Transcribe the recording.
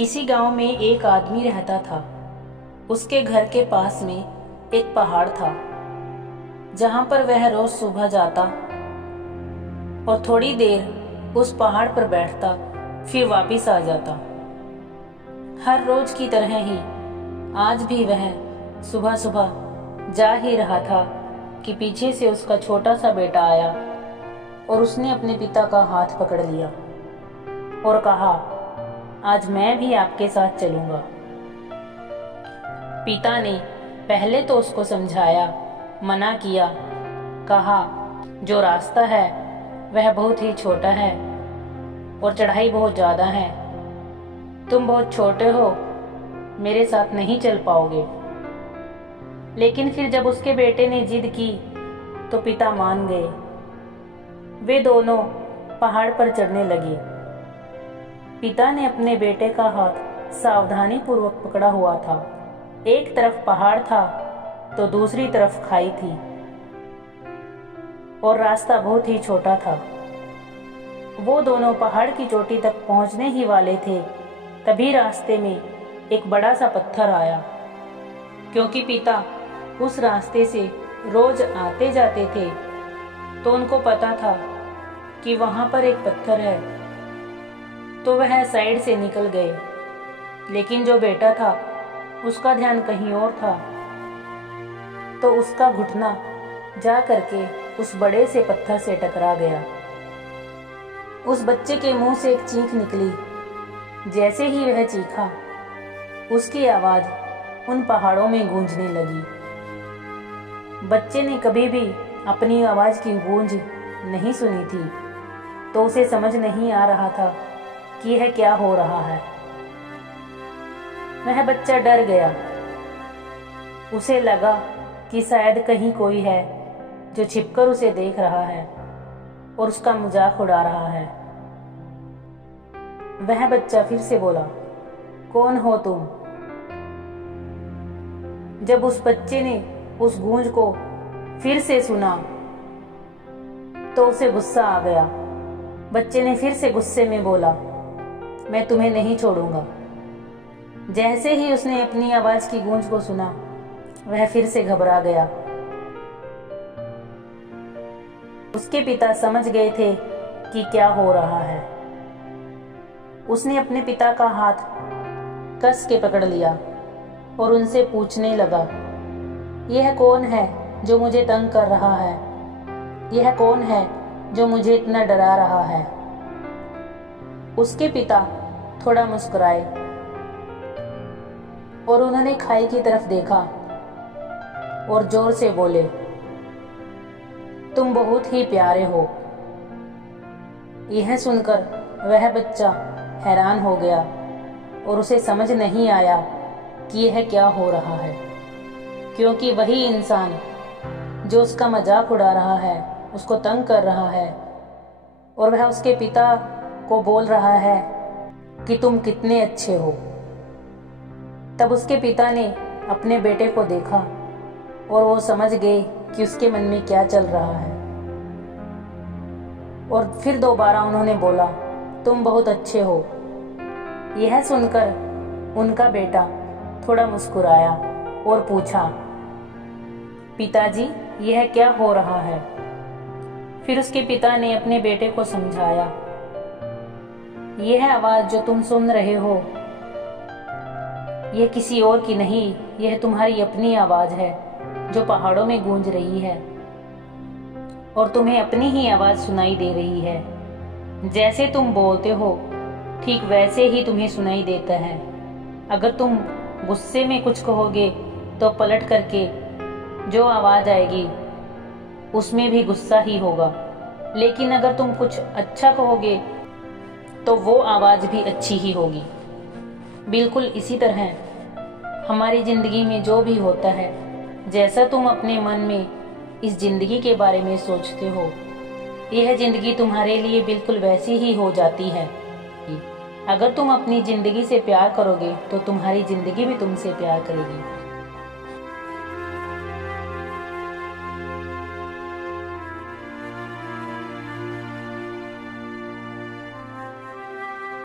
किसी गांव में एक आदमी रहता था। उसके घर के पास में एक पहाड़ था, जहां पर वह रोज सुबह जाता और थोड़ी देर उस पहाड़ पर बैठता, फिर वापस आ जाता। हर रोज की तरह ही आज भी वह सुबह सुबह जा ही रहा था कि पीछे से उसका छोटा सा बेटा आया और उसने अपने पिता का हाथ पकड़ लिया और कहा, आज मैं भी आपके साथ चलूंगा। पिता ने पहले तो उसको समझाया, मना किया, कहा जो रास्ता है वह बहुत ही छोटा है और चढ़ाई बहुत ज्यादा है, तुम बहुत छोटे हो, मेरे साथ नहीं चल पाओगे। लेकिन फिर जब उसके बेटे ने जिद की तो पिता मान गए। वे दोनों पहाड़ पर चढ़ने लगे। पिता ने अपने बेटे का हाथ सावधानी पूर्वक पकड़ा हुआ था। एक तरफ पहाड़ था तो दूसरी तरफ खाई थी और रास्ता बहुत ही छोटा था। वो दोनों पहाड़ की चोटी तक पहुंचने ही वाले थे, तभी रास्ते में एक बड़ा सा पत्थर आया। क्योंकि पिता उस रास्ते से रोज आते जाते थे तो उनको पता था कि वहां पर एक पत्थर है, तो वह साइड से निकल गए। लेकिन जो बेटा था उसका ध्यान कहीं और था, तो उसका घुटना जा करके उस बड़े से पत्थर से टकरा गया। उस बच्चे के मुंह से एक चीख निकली। जैसे ही वह चीखा, उसकी आवाज उन पहाड़ों में गूंजने लगी। बच्चे ने कभी भी अपनी आवाज की गूंज नहीं सुनी थी, तो उसे समझ नहीं आ रहा था कि यह क्या हो रहा है। वह बच्चा डर गया। उसे लगा कि शायद कहीं कोई है जो छिपकर उसे देख रहा है और उसका मजाक उड़ा रहा है। वह बच्चा फिर से बोला, कौन हो तुम? जब उस बच्चे ने उस गूंज को फिर से सुना तो उसे गुस्सा आ गया। बच्चे ने फिर से गुस्से में बोला, मैं तुम्हें नहीं छोड़ूंगा। जैसे ही उसने अपनी आवाज की गूंज को सुना, वह फिर से घबरा गया। उसके पिता समझ गए थे कि क्या हो रहा है। उसने अपने पिता का हाथ कस के पकड़ लिया और उनसे पूछने लगा, यह कौन है जो मुझे तंग कर रहा है? यह कौन है जो मुझे इतना डरा रहा है? उसके पिता थोड़ा मुस्कुराए और उन्होंने खाई की तरफ देखा और जोर से बोले, तुम बहुत ही प्यारे हो। यह सुनकर वह बच्चा हैरान हो गया और उसे समझ नहीं आया कि यह क्या हो रहा है, क्योंकि वही इंसान जो उसका मजाक उड़ा रहा है, उसको तंग कर रहा है, और वह उसके पिता को बोल रहा है कि तुम कितने अच्छे हो। तब उसके पिता ने अपने बेटे को देखा और वो समझ गए कि उसके मन में क्या चल रहा है, और फिर दोबारा उन्होंने बोला, तुम बहुत अच्छे हो। यह सुनकर उनका बेटा थोड़ा मुस्कुराया और पूछा, पिताजी यह क्या हो रहा है? फिर उसके पिता ने अपने बेटे को समझाया, यह आवाज जो तुम सुन रहे हो, यह किसी और की नहीं, यह तुम्हारी अपनी आवाज है जो पहाड़ों में गूंज रही है और तुम्हें अपनी ही आवाज सुनाई दे रही है। जैसे तुम बोलते हो ठीक वैसे ही तुम्हें सुनाई देता है। अगर तुम गुस्से में कुछ कहोगे तो पलट करके जो आवाज आएगी उसमें भी गुस्सा ही होगा, लेकिन अगर तुम कुछ अच्छा कहोगे तो वो आवाज भी अच्छी ही होगी। बिल्कुल इसी तरह हमारी जिंदगी में जो भी होता है, जैसा तुम अपने मन में इस जिंदगी के बारे में सोचते हो, यह जिंदगी तुम्हारे लिए बिल्कुल वैसी ही हो जाती है। अगर तुम अपनी जिंदगी से प्यार करोगे तो तुम्हारी जिंदगी भी तुमसे प्यार करेगी।